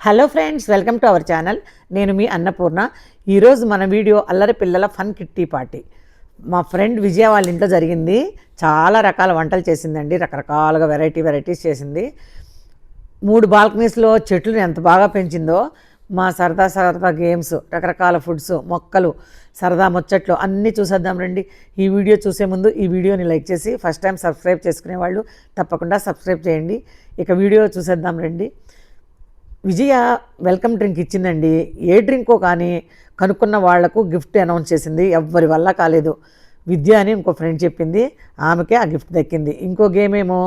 Hello friends, welcome to our channel. నేను మీ అన్నపూర్ణ. ఈరోజు మన వీడియో అల్లరి పిల్లల ఫన్ కిట్టి పార్టీ. మా ఫ్రెండ్ విజయ వాళ్ళ ఇంట్లో జరిగింది. చాలా రకాల వంటలు చేసిందండి, రకరకాలుగా వెరైటీస్ చేసింది. 3 బాల్కనీస్లో చెట్లను ఎంత బాగా పెంచిందో. మా సరదా గేమ్స్, రకరకాల ఫుడ్స్, మొక్కలు, సరదా ముచ్చట్లు అన్నీ చూసేద్దాం రండి. ఈ వీడియో చూసే ముందు ఈ వీడియోని లైక్ చేసి ఫస్ట్ టైం సబ్స్క్రైబ్ చేసుకునే వాళ్ళు తప్పకుండా సబ్స్క్రైబ్ చేయండి. ఇక వీడియో చూసేద్దాం రండి. విజయ వెల్కమ్ డ్రింక్ ఇచ్చిందండి. ఏ డ్రింకో కానీ కనుక్కున్న వాళ్లకు గిఫ్ట్ అనౌన్స్ చేసింది. ఎవ్వరి వల్ల కాలేదు. విద్య అని ఇంకో ఫ్రెండ్ చెప్పింది, ఆమెకే ఆ గిఫ్ట్ దక్కింది. ఇంకో గేమ్ ఏమో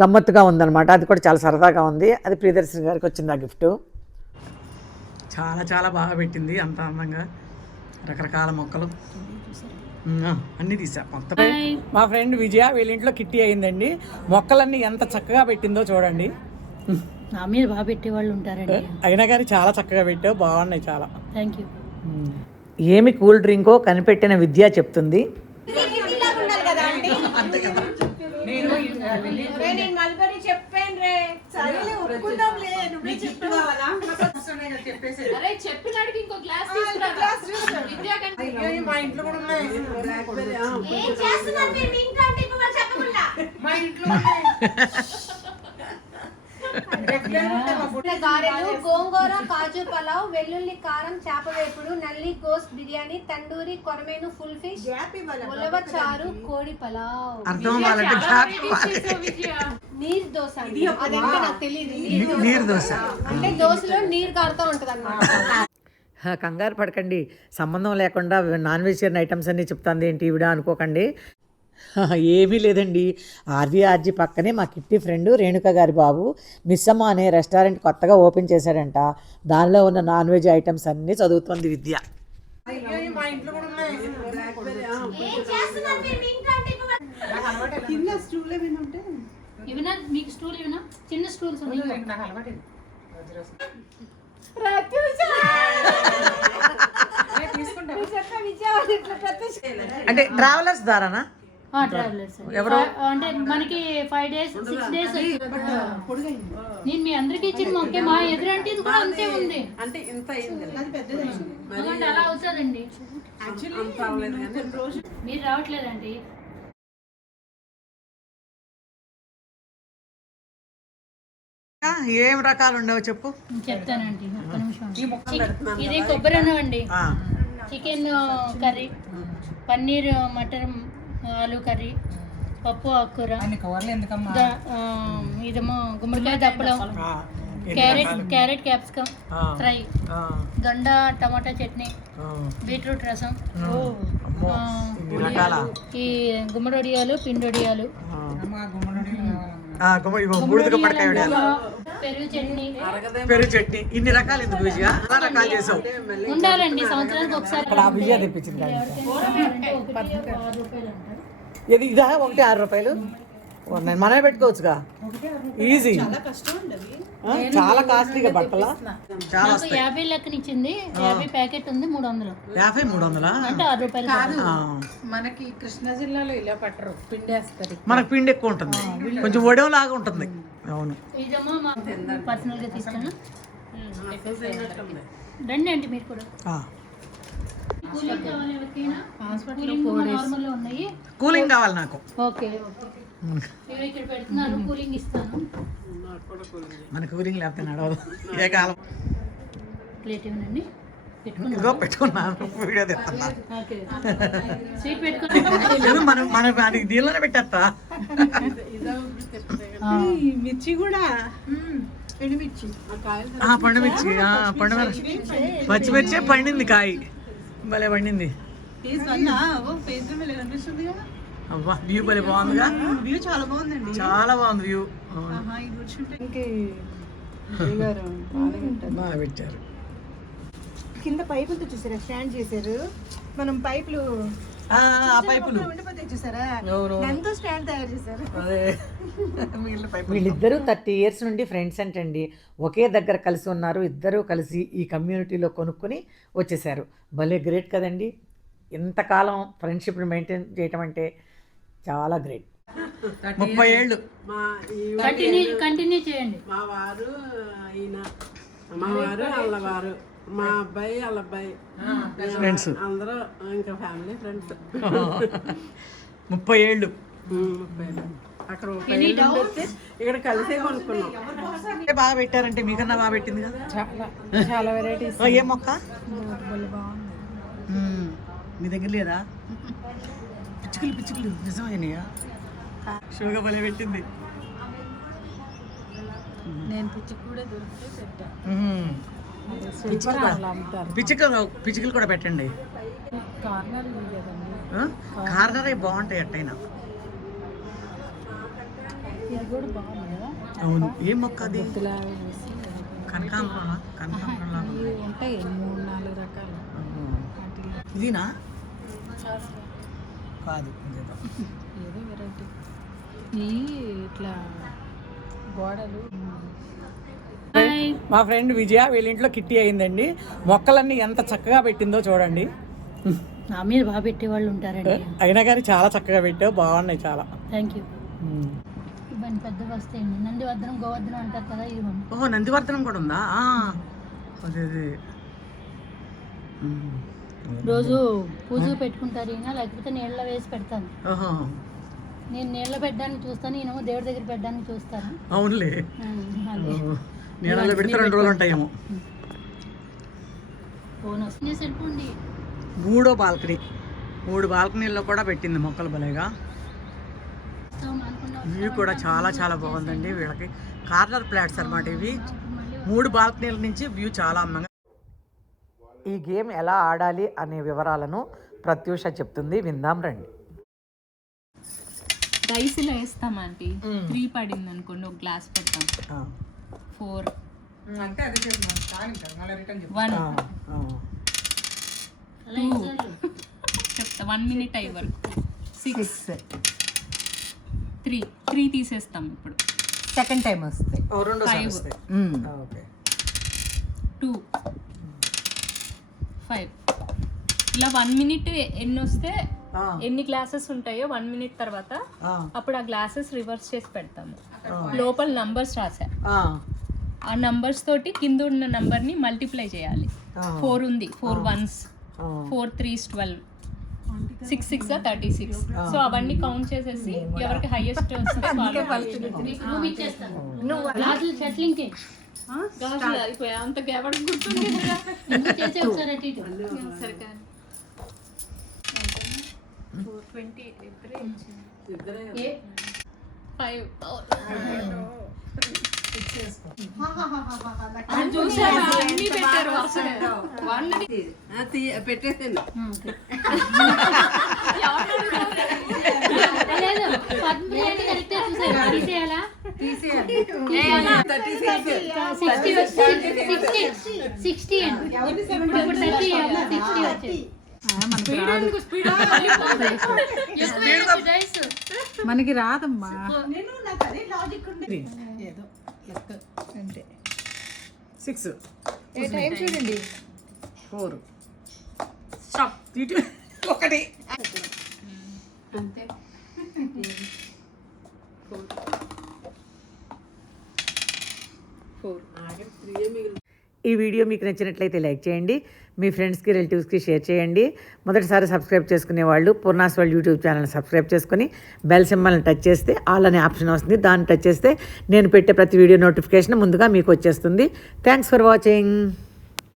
గమ్మత్తుగా ఉందన్నమాట, అది కూడా చాలా సరదాగా ఉంది. అది ప్రియదర్శిని గారికి వచ్చింది ఆ గిఫ్ట్. చాలా బాగా పెట్టింది, అంత అందంగా రకరకాల మొక్కలు అన్నీ తీసా మొత్తం. మా ఫ్రెండ్ విజయ వీళ్ళ ఇంట్లో కిట్టి అయిందండి. మొక్కలన్నీ ఎంత చక్కగా పెట్టిందో చూడండి. నా మీద బాగా పెట్టేవాళ్ళు ఉంటారండి, అయినా కానీ చాలా చక్కగా పెట్టావు, బాగున్నాయి చాలా. Thank you. ఏమి కూల్ డ్రింకో కనిపెట్టిన విద్య చెప్తుంది. గారెలు, గోంగూర, కాజు పలావ్, వెల్లుల్లి కారం, చేప వేపుడు, నల్లి గోస్ట్ బిర్యానీ, తండూరి, కొరమేను, ఫుల్ ఫిష్, ఉలవ చారు, కోడి పలావ్, నీరు దోశ. అదంటే నాకు తెలియదు. నీరు దోశ అంటే దోశలో నీరు కారుతూ ఉంటది అన్నమాట. కంగారు పడకండి, సంబంధం లేకుండా నాన్ వెజిటేరియన్ ఐటమ్స్ అన్నీ చెప్తాంది ఏంటి ఈవిడ అనుకోకండి. ఏమీ లేదండి, ఆర్జీ పక్కనే మా కిట్టి ఫ్రెండ్ రేణుక గారి బాబు మిస్సమ్మ అనే రెస్టారెంట్ కొత్తగా ఓపెన్ చేశాడంట. దానిలో ఉన్న నాన్ వెజ్ ఐటమ్స్ అన్నీ చదువుతుంది విద్య. చిన్న స్టూల్స్ అంటే ట్రావెలర్స్ ద్వారానా? ట్రావెలర్స్ అంటే మనకి 5 days 6 days. నేను మీ అందరికి ఇచ్చిన ఓకే, మా ఎదురంటే ఇది కూడా అంతే ఉంది, అంటే ఇంత అలా అవుతుందండి. మీరు రావట్లేదండి. ఏం రకాలు ఉండవు చెప్పు. చెప్తానండి, ఒక్క నిమిషం. ఇది కొబ్బరి అన్నం అండి, చికెన్ కర్రీ, పన్నీర్ మటర్ ఆలు కర్రీ, పప్పు ఆకుకూర, ఇదేమో గుమ్మడికాయ దప్పడం, క్యారెట్ క్యాప్సికమ్ ఫ్రై, దొండ టమాటా చట్నీ, బీట్రూట్ రసం, ఈ గుమ్మడొడియాలు, పిండొడియాలు, పెరుగు చట్నీ, ఇన్ని రకాలు ఎందుకు విజయ? చాలా రకాలు చేసావు. ఉండాలండి, సంవత్సరానికి ఒకసారి. విజయ తెప్పించింది. ఇది ఇదా ఒకటి 6 రూపాయలు మనమే పెట్టుకోవచ్చుగా, ఈజీ. చాలా కాస్ట్లీగా బట్టల 50 లెక్కన ఇచ్చింది. 50 ప్యాకెట్ ఉంది, 300. 300 అంటే 6 రూపాయలు. మనకి కృష్ణా జిల్లాలో ఇలా పట్టరు, పిండి వేస్తారు. మనకు పిండి ఎక్కువ ఉంటుంది, కొంచెం వడవ లాగా ఉంటుంది. అవును, ఇదేమో మా పర్సనల్ గా తీసుకున్నా. రండి అండి మీరు కూడా. కూలింగ్ కావాలి నాకు. ఓకే, ఇక్కడ పెడుతున్నారు, కూలింగ్ ఇస్తాను. మన కూలింగ్ లేకపోతే నడవదు ఏ కాలం. ప్లేట్ ఇవ్వండి, ఇదిగో పెట్టుకున్నాను, వీడియో తెస్తున్నా. స్వీట్ పెట్టుకుని మన దీనిలోనే పెట్టేస్తా. మిర్చి కూడా, పండుమిర్చి, పచ్చిమిర్చి పండింది, కాయ భలే పండింది. అబ్బా, వ్యూ భలే బాగుందిగా. వ్యూ చాలా బాగుందండి, చాలా బాగుంది వ్యూ. బాగా పెట్టారు. కింద పైపులతో చూసారా, స్టాండ్ చేశారు. మనం పైపులు చూసారా, ఎంతో స్టాండ్ తయారు చేశారు. వీళ్ళిద్దరూ 30 years నుండి ఫ్రెండ్స్ అంటండి. ఒకే దగ్గర కలిసి ఉన్నారు. ఇద్దరూ కలిసి ఈ కమ్యూనిటీలో కొనుక్కొని వచ్చేసారు. భలే గ్రేట్ కదండి. ఇంతకాలం ఫ్రెండ్షిప్ మెయింటైన్ చేయటం అంటే చాలా గ్రేట్. 30 ఏళ్ళు కంటిన్యూ చేయండి. మా వారు ఈయన మా వారు వాళ్ళ వారు, మా అబ్బాయి వాళ్ళ అబ్బాయి, ఫ్రెండ్స్ అందరూ ఇంకా ఫ్యామిలీ ఫ్రెండ్స్. 30 ఏళ్ళు. 30 ఏళ్ళు. అక్కడ 30 ఏళ్ళు ఉండొచ్చి ఇక్కడ కలిసే కొనుక్కున్నాం. బాగా పెట్టారంటే మీకన్నా బాగా పెట్టింది కదా. చాలా వెరైటీస్. ఏ మొక్క మీ దగ్గర లేదా? పిచ్చుకలు నిజమైనయా? షూగా భలే పెట్టింది. నేను పిచ్చికి కూడా దొరికితే పెట్టా. పిచ్చుకలు కూడా పెట్టండి. కార్నర్ లేదండి. కార్నర్ అవి బాగుంటాయి ఎట్టయినా. ఇది కూడా బాగుంది కదా. అవును. ఏం మొక్క అది? గులాబీ వేసి కనకాంబరం. ఇవి ఉంటాయి 3-4 రకాలు. ఇదినా కాదు, ఏదో వెరైటీ. ఈ ఇట్లా గోడలు. మా ఫ్రెండ్ విజయ వీళ్ళ ఇంట్లో కిట్టి అయిందండి. మొక్కలన్నీ ఎంత చక్కగా పెట్టిందో చూడండి. నా మీద బాగా పెట్టేవాళ్ళు ఉంటారండి. అయినా కానీ చాలా చక్కగా పెట్టావు, బాగున్నాయి చాలా. Thank you. ఇవన్నీ పెద్ద వస్తాయండి. నందివర్ధనం గోవర్ధనం అంటారు కదా, ఇది ఓహో నందివర్ధనం కూడా ఉందా? అదే రోజు పూజ పెట్టుకుంటారు ఈయన, లేకపోతే నీళ్ళలో వేసి పెడతాను. నేను నీళ్ళలో పెట్టడానికి చూస్తాను, ఈయన దేవుడి దగ్గర పెట్టడానికి చూస్తాను. అవునులే, అదే. నీళ్ళలో పెడితే 2 రోజులు ఉంటాయేమో. ఫోన్ వస్తుంది సరిపోండి. 3వ బాల్కనీ, 3 బాల్కనీల్లో కూడా పెట్టింది మొక్కలు భలేగా. ఇవి కూడా చాలా చాలా బాగుందండి. వీళ్ళకి కార్నర్ ప్లాట్స్ అన్నమాట ఇవి. 3 బాల్కనీల నుంచి వ్యూ చాలా అందంగా. ఈ గేమ్ ఎలా ఆడాలి అనే వివరాలను ప్రత్యూష చెప్తుంది, విందాం రండి. రైస్లో వేస్తాం ఆంటీ. 3 పడింది అనుకోండి, ఒక గ్లాస్ పెడతాం. 4 1 2 చెప్తా 1 మినిట్ అయ్యే వరకు. 6 3 తీసేస్తాం. ఇప్పుడు సెకండ్ టైం వస్తాయి. 2 5 ఇలా 1 మినిట్ ఎన్ని వస్తే ఎన్ని గ్లాసెస్ ఉంటాయో 1 మినిట్ తర్వాత అప్పుడు ఆ గ్లాసెస్ రివర్స్ చేసి పెడతాము. లోపల నంబర్స్ రాసా, ఆ నంబర్స్ తోటి కింద ఉన్న నంబర్ ని మల్టిప్లై చేయాలి. 4 ఉంది, 4 1s, 4 3s 12, 6 6 36. సో అవన్నీ కౌంట్ చేసేసి ఎవరికి హైయెస్ట్ వస్తే అంత గేవడ గుర్తుంది. సరే 5 చూసారా అన్ని పెట్టారు పెట్టేసాను. మనకి రాదమ్మా. 6 టైం చూడండి. 4 స్టాప్ 1 అంతే. ఈ వీడియో మీకు నచ్చినట్లయితే లైక్ చేయండి, మీ ఫ్రెండ్స్కి రిలేటివ్స్కి షేర్ చేయండి. మొదటిసారి సబ్స్క్రైబ్ చేసుకునే వాళ్ళు Poorna's world YouTube channel subscribe చేసుకుని బెల్ సింబల్ని టచ్ చేస్తే ఆల్ అనే ఆప్షన్ వస్తుంది. దాన్ని టచ్ చేస్తే నేను పెట్టే ప్రతి వీడియో నోటిఫికేషన్ ముందుగా మీకు వచ్చేస్తుంది. Thanks for watching.